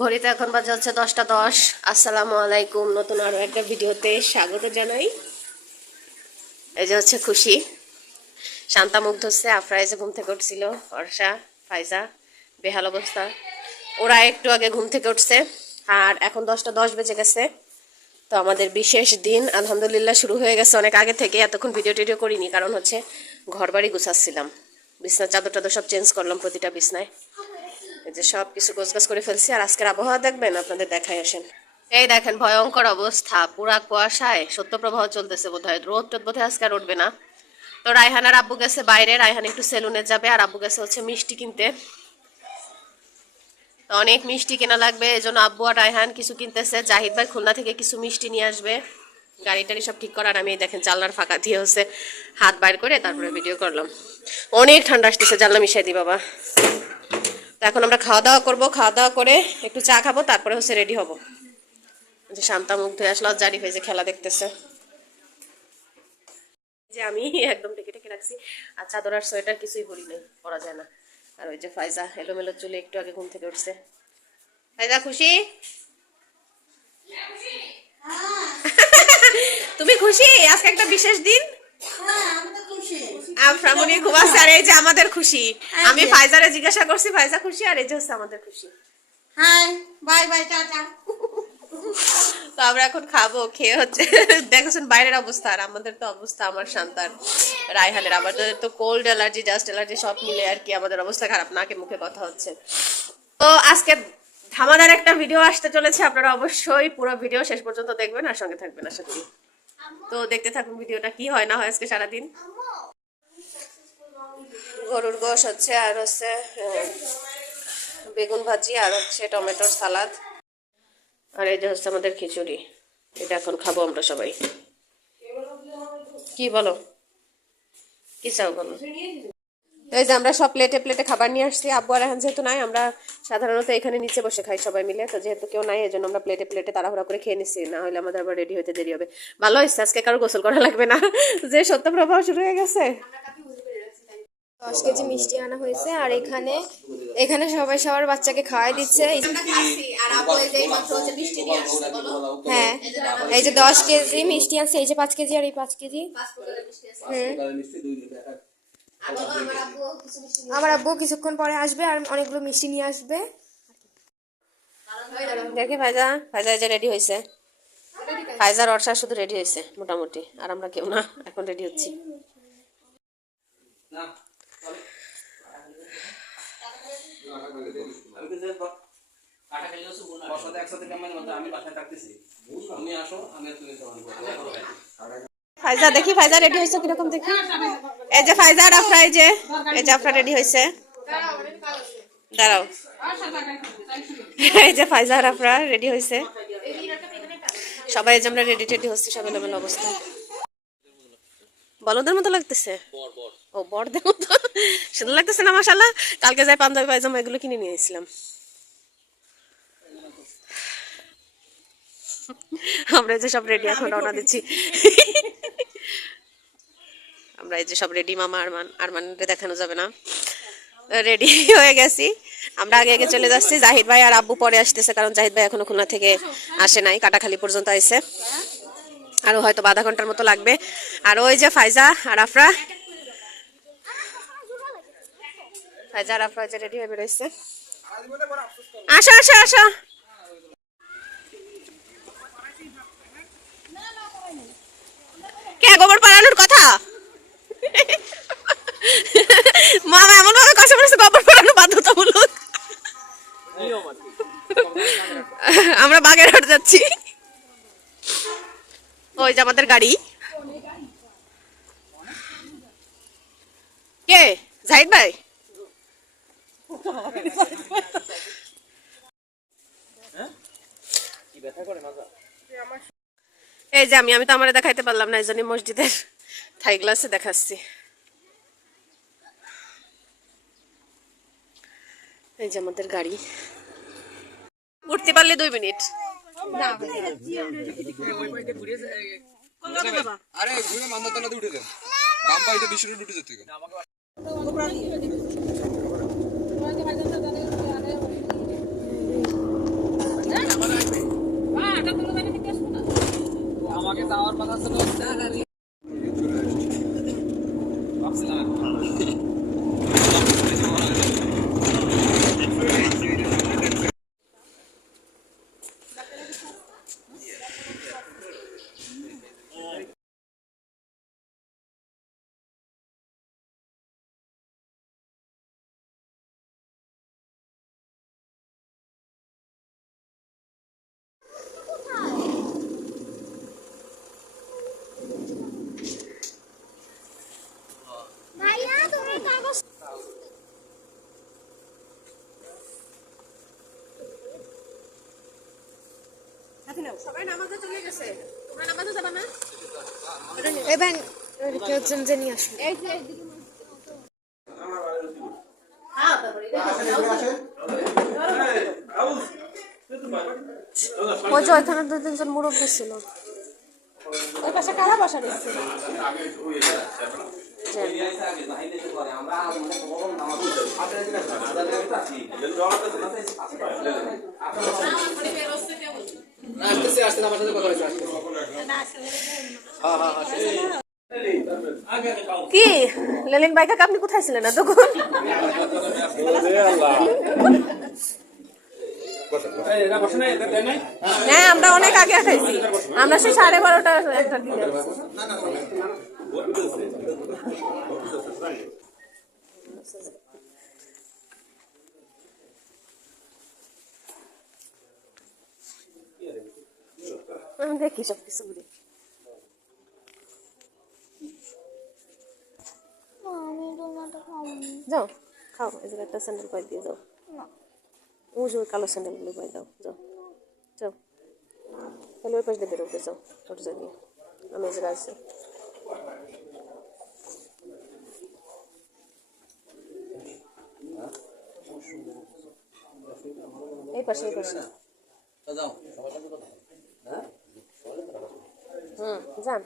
ঘড়িতে এখন বাজে হচ্ছে 10টা 10। আসসালামু আলাইকুম, নতুন আরো একটা ভিডিওতে স্বাগত জানাই। এই যে হচ্ছে খুশি, শান্তা মুখ ধরছে, আফরাইজে ঘুম থেকে উঠছিল, অর্ষা, ফাইজা বেহাল অবস্থা। ওরা একটু আগে ঘুম থেকে উঠছে আর এখন 10টা 10 বেজে গেছে। তো আমাদের বিশেষ দিন আলহামদুলিল্লাহ শুরু হয়ে গেছে অনেক আগে থেকে। এতক্ষণ ভিডিও টিডিও করিনি, কারণ হচ্ছে ঘর বাড়ি গুছাচ্ছিলাম, বিছনা চাদর টাদর সব চেঞ্জ করলাম প্রতিটা বিছনায়। এই যে সব কিছু গোছগাছ করে ফেলছি। আর আজকের আবহাওয়া দেখবেন, আপনাদের দেখাই আসেন। এই দেখেন ভয়ঙ্কর অবস্থা, পুরা কুয়াশায় সত্যপ্রবাহ চলতেছে, বোধহয় রোদ টোদ বোধহয় আজকে আর উঠবে না। তো রায়হানার আব্বু গেছে বাইরে, রায়হান একটু সেলুনে যাবে, আর আব্বু গেছে হচ্ছে মিষ্টি কিনতে। তো অনেক মিষ্টি কেনা লাগবে, এই জন্য আব্বু আর রায়হান কিছু কিনতেছে। জাহিদ ভাই খুলনা থেকে কিছু মিষ্টি নিয়ে আসবে। গাড়ি টাড়ি সব ঠিক করার, আমি দেখেন জানলার ফাঁকা দিয়ে হচ্ছে হাত বাইর করে তারপরে ভিডিও করলাম। অনেক ঠান্ডা আসতেছে, জানলা মিশাই দি বাবা। তো এখন আমরা খাওয়া দাওয়া করবো, খাওয়া দাওয়া করে একটু চা খাবো, তারপরে হচ্ছে রেডি হবো। যে শান্তা মুখ ধুয়ে আসলো, জারি হয়েছে খেলা দেখতেছে। যে আমি একদম টেকে টেকে রাখছি, আর চাদর আর সোয়েটার কিছুই পরি নেই, পরা যায় না। আর ওই যে ফাইজা এলোমেলো চুলে একটু আগে ঘুম থেকে উঠছে। ফাইজা খুশি? তুমি খুশি? আজকে একটা বিশেষ দিন। আফরামনি ঘুমাচ্ছে, আর এই যে আমাদের খুশি। আমি ফাইজারে জিজ্ঞাসা করছি, ফাইজা খুশি, আর এই যে হচ্ছে আমাদের খুশি। High bye bye tata. তো আমরা এখন খাবো, খেয়ে হচ্ছে দেখেছেন বাইরের অবস্থা, আর আমাদের তো অবস্থা, আমার শান্তার রায়হানের, আমাদের তো কোল্ড অ্যালার্জি, ডাস্ট অ্যালার্জি সব মিলে আর কি আমাদের অবস্থা খারাপ, নাকে মুখে কথা হচ্ছে। তো আজকে ধামাদার একটা ভিডিও আসতে চলেছে, আপনারা অবশ্যই পুরো ভিডিও শেষ পর্যন্ত দেখবেন আর সঙ্গে থাকবেন আশা করি। তো দেখতে থাকুন ভিডিওটা, কি হয় না হয় আজকে সারাদিন। গরুর গোশ হচ্ছে, আর হচ্ছে বেগুন ভাজি, আর হচ্ছে টমেটোর সালাদ, আর এই যে হচ্ছে আমাদের খিচুড়ি। এটা এখন খাবো আমরা সবাই। কি বলো, কি চাও বলো? এই যে আমরা সব প্লেটে প্লেটে খাবার নিয়ে আসছি। আব্বু আর এখন যেহেতু নাই, আমরা সাধারণত এখানে নিচে বসে খাই সবাই মিলে। তো যেহেতু কেউ নাই, এই জন্য আমরা প্লেটে প্লেটে তাড়াহুড়া করে খেয়ে নিচ্ছি, না হলে আমাদের আবার রেডি হতে দেরি হবে। ভালো হয়েছে আজকে কারো গোসল করা লাগবে না, যে সত্যপ্রবাহ শুরু হয়ে গেছে। 10 কেজি মিষ্টি আনা হয়েছে, আর এখানে এখানে সবাই সবার বাচ্চাকে খাওয়াই দিচ্ছে। হ্যাঁ, এই যে 10 কেজি মিষ্টি আছে, এই যে 5 কেজি, আর এই 5 কেজি। আমার আব্বু কিছুক্ষণ পরে আসবে, আর অনেকগুলো মিষ্টি নিয়ে আসবে। দেখি ফাইজা, ফাইজা এই যে রেডি হয়েছে। ফাইজার অর্ষা শুধু রেডি হয়েছে মোটামুটি, আর আমরা কেউ না, এখন রেডি হচ্ছি। ফাইজা দেখি, ফাইজা রেডি হয়েছে কিরকম দেখি। এই যে ফাইজা আর আফরা, এই যে আফরা রেডি হয়েছে। দাঁড়াও, এই যে ফাইজা আর আফরা রেডি হয়েছে সবাই। যে আমরা রেডি টেডি হচ্ছি, সব এলোমেলো অবস্থা। বলদের মতো লাগতেছে, ও বড়দের মতো সুন্দর লাগতেছে না মাশাআল্লাহ। কালকে যাই পাঞ্জাবি পায়জামা এগুলো কিনে নিয়ে এসেছিলাম। আমরা যে সব রেডি, এখন রওনা দিচ্ছি। আমরা এই যে সব রেডি, মামা আরমানকে দেখানো যাবে না, রেডি হয়ে গেছি। আমরা আগে আগে চলে যাচ্ছি, জাহিদ ভাই আর আব্বু পরে আসতেছে, কারণ জাহিদ ভাই এখনো খুলনা থেকে আসে নাই, কাটাখালি পর্যন্ত আইছে, আরো হয়তো আধা ঘন্টার মতো লাগবে। আর ওই যে ফাইজা আর আফরা, ফাইজা আর আফরা যে রেডি হয়ে বেরোইছে। আসো আসো আসো, কে গোবর পাড়ানোর কথা? মামা এমন ভাবে কষ্ট করেছে, গোবর পাড়ানো বাধ্যতামূলক। আমরা বাগেরহাট যাচ্ছি। ওই যে আমাদের গাড়ি। কে? জাহিদ ভাই। এই যে আমি তো আমার দেখাইতে পারলাম না, এই জন্য মসজিদের থাই গ্লাসে দেখাচ্ছি। এই যে আমাদের গাড়ি, উঠতে পারলে 2 মিনিট। আরে ঘুরে মান্দাতলাতে উঠে যান, বাম্পা এটা বিশ্ব রোড উঠে যেতে। সবাই নামাজে চলে গেছে, তোমরা নামাজে যাবা না? এই ভাই কেউ একজন যে নিয়ে আসুন। ওই যে ওইখানে 2-3 জন মুরব্বী ছিল। ওই পাশে কারা বসা দিচ্ছে? কি লেলিন ভাই কাকা আপনি কোথায় ছিলেন এতক্ষণ? হ্যাঁ আমরা অনেক আগে খাইছি, আমরা সেই 12:30 একটা দিকে। দেখি সব কিছু ঘুরে যাও খাও। এই যে একটা স্যান্ডেল পাই দিয়ে যাও, ও যে কালো স্যান্ডেল গুলো পাই দাও, যাও যাও। তাহলে ওই পাশ দিয়ে বেরোতে যাও, ছোট জায়গায় আমি এই জায়গায় আছি। এই পাশে এই পাশে যান।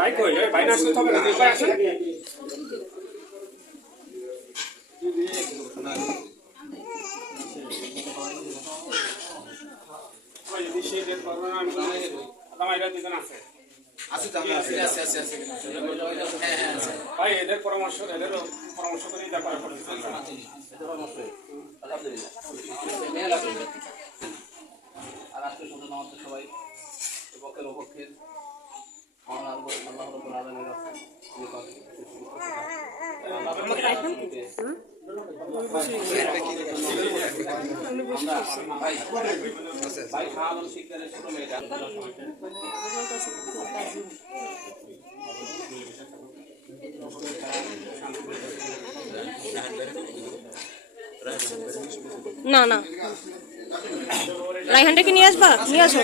ভাই কই ভাই না আসতে হবে না ভাই আসেন ভাই যদি সেই রেট করবে না আমি দামাইরা দিবেন আছে ভাই এদের পরামর্শ করে দেখা করতে আর আজকে শুধু আমাদের সবাই পক্ষের অপক্ষের না না রাইহানটাকে নিয়ে আসবা, নিয়ে আসো।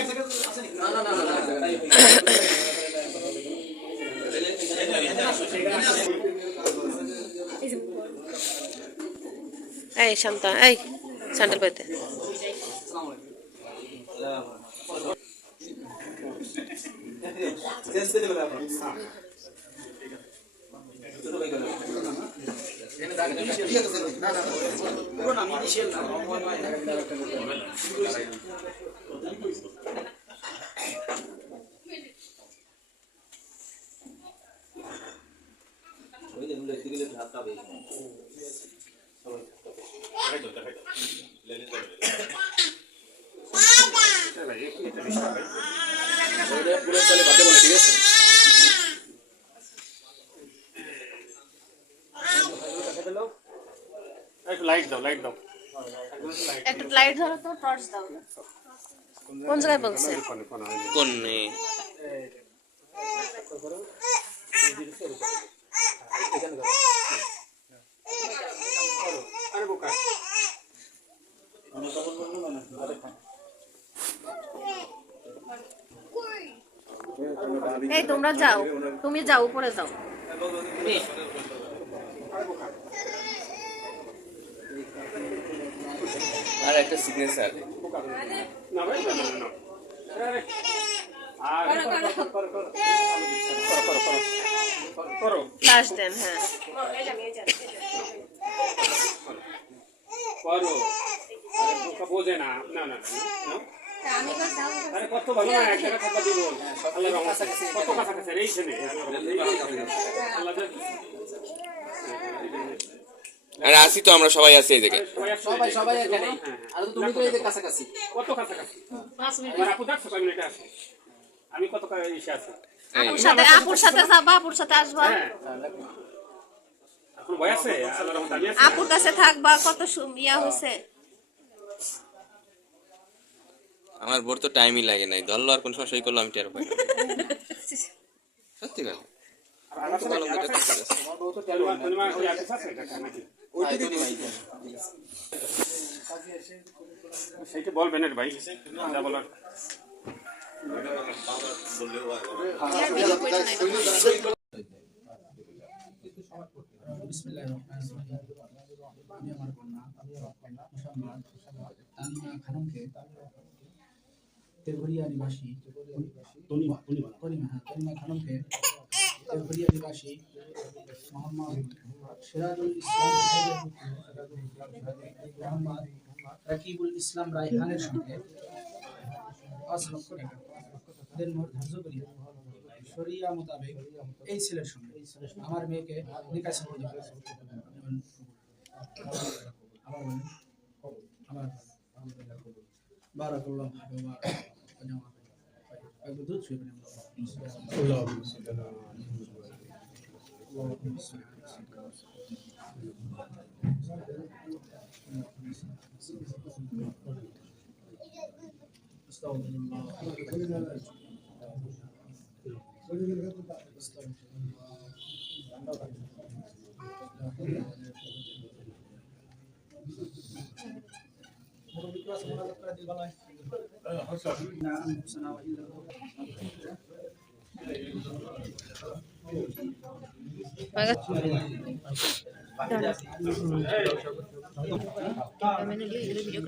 এই শান্তা, এই স্যান্ডেল পাইতে লাইট দাও লাইট দাও একটা লাইট ধরো তো, টর্চ দাও। কোন জায়গায় বলছে? কোন এই তোমরা যাও, তুমি যাও উপরে যাও। আর একটা সিগনেচার না ভাই না না না আর করো লাস্ট দেন হ্যাঁ করো বোকা বোঝে না না না আরে কত ভালো না এক জায়গায় থাকা দিব আল্লাহ রহমত কত কাছাকাছি এইখানে আল্লাহ আর আসি তো আমরা সবাই আছি এই জায়গায় সবাই সবাই এখানে আর তুমি তো এই যে কাছাকাছি কত কাছাকাছি আমার আপু দেখছো কয় মিনিটে আসে আমি কত ইসে আছি আপুর সাথে যাবা আপুর সাথে আসবা হ্যাঁ এখন ভয় আছে আল্লাহ রহমত আমি আছি আপুর কাছে থাকবা কত ইয়া হয়েছে আমার বোর তো টাইমই লাগে নাই ধরলো আর কোন সমস্যাই করলো আমি টের পাই না। সত্যি কথা সেইটা বলবেন এর ভাই যা বলার আমি আমার কন্যা মুসাম্মাদ তানিমা খানমকে তেঘরিয়া নিবাসী তনিমা খানমকে তেঘরিয়া নিবাসী মোহাম্মদ সিরাজুল ইসলাম মোহাম্মদ রাকিবুল ইসলাম রায়হানের সঙ্গে 5 লক্ষ টাকা দেন মোহর ধার্য করি শরিয়া মোতাবেক এই ছেলের সঙ্গে আমার মেয়েকে নিকাশ করে দেব আবার বারাকাল্লাহু ফিকুম ওয়া দুধ ছুঁয়ে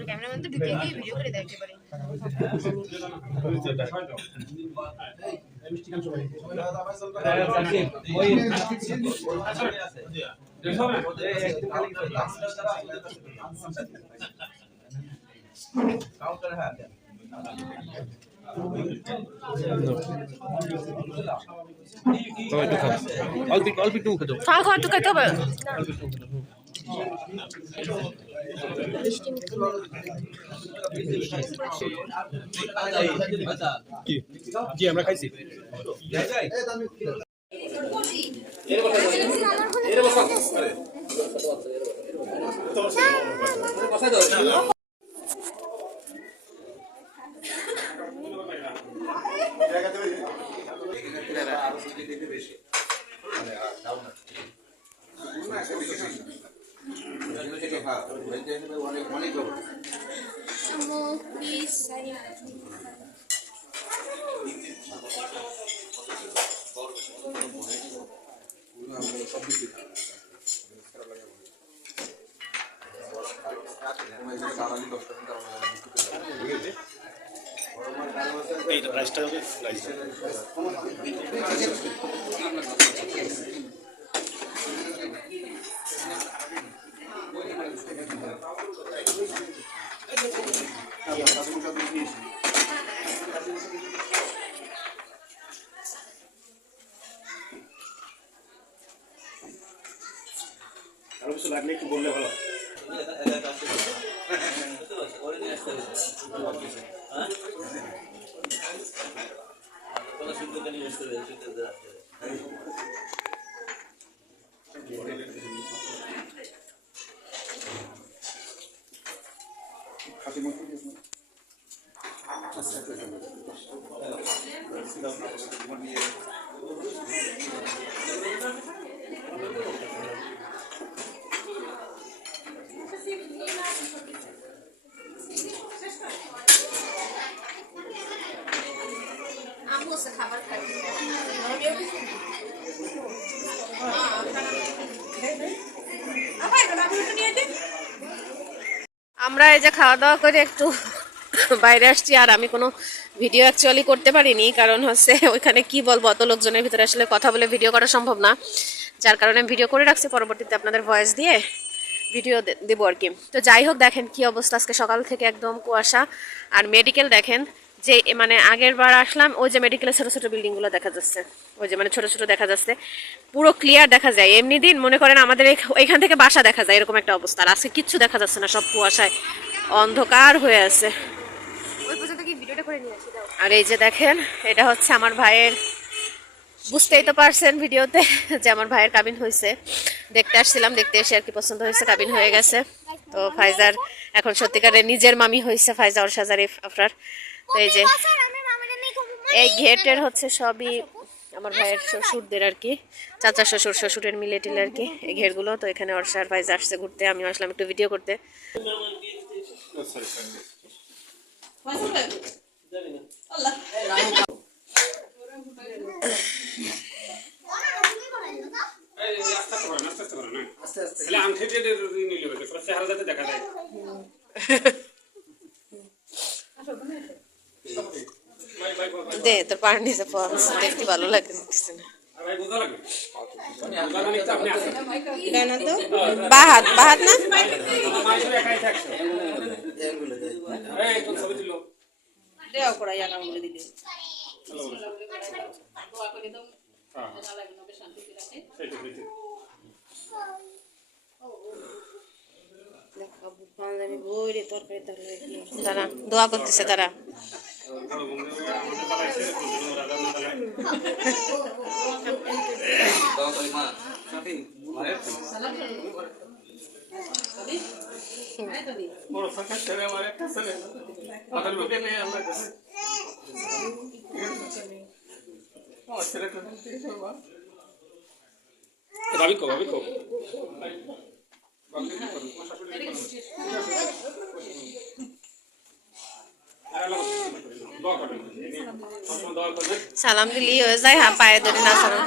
ক্যামেরাম্যান তো ঢুকে গিয়ে ভিডিও করে দেখতে পারে অল্প একটু মুখে দাও খাওয়া খাওয়া একটু খাইতে হবে জি আমরা খাইছি এইটা প্রাইসটা হবে আরো কিছু লাগলে একটু বললে ভালো খাবার খাই আমরা এই যে খাওয়া দাওয়া করে একটু বাইরে আসছি, আর আমি কোনো ভিডিও অ্যাকচুয়ালি করতে পারিনি, কারণ হচ্ছে ওইখানে কি বলবো, অত লোকজনের ভিতরে আসলে কথা বলে ভিডিও করা সম্ভব না, যার কারণে আমি ভিডিও করে রাখছি, পরবর্তীতে আপনাদের ভয়েস দিয়ে ভিডিও দেবো আর কি। তো যাই হোক, দেখেন কি অবস্থা, আজকে সকাল থেকে একদম কুয়াশা। আর মেডিকেল দেখেন, যে মানে আগের বার আসলাম, ওই যে মেডিকেলের ছোট ছোট বিল্ডিংগুলো দেখা যাচ্ছে, ওই যে মানে ছোট ছোট দেখা যাচ্ছে, পুরো ক্লিয়ার দেখা যায়। এমনি দিন মনে করেন আমাদের এখান থেকে বাসা দেখা যায়, এরকম একটা অবস্থা। আর আজকে কিচ্ছু দেখা যাচ্ছে না, সব কুয়াশায় অন্ধকার হয়ে আছে। আর এই যে দেখেন, এটা হচ্ছে আমার ভাইয়ের, বুঝতেই তো পারছেন ভিডিওতে যে আমার ভাইয়ের কাবিন হয়েছে। দেখতে আসছিলাম, দেখতে এসে আর কি পছন্দ হয়েছে, কাবিন হয়ে গেছে। তো ফাইজার এখন সত্যিকারের নিজের মামি হয়েছে, ফাইজা ওর সাজার আফরার। তো এই যে এই ঘেটের হচ্ছে সবই আমার ভাইয়ের শ্বশুরদের আর কি, চাচা শ্বশুর শ্বশুরের মিলে টিলে আর কি এই ঘেরগুলো। তো এখানে অর্ষার ফাইজা আসছে ঘুরতে, আমিও আসলাম একটু ভিডিও করতে। দেখা যায় দে তোর পানি নিচে পড়, দেখতে ভালো লাগে না। তো বাহাত বাহাত না দেও করা জানা বলে দিতে তারা দোয়া করতেছে তারা। ভাবিকো ভাবিকো সালাম দিলি হয়ে যায়, হ্যাঁ পায়ে ধরে না সালাম।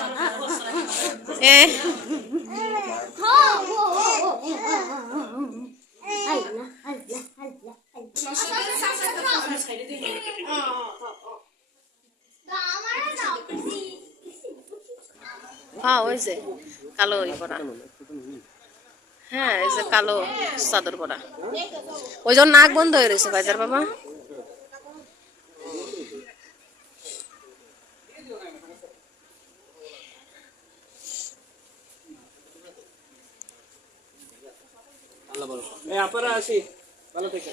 হ্যাঁ ওই যে কালো ওই পরা, হ্যাঁ এই যে কালো চাদর পরা, ওই জন্য নাক বন্ধ হয়ে রয়েছে ভাইজার বাবা। আপনারা আসি ভালো থেকে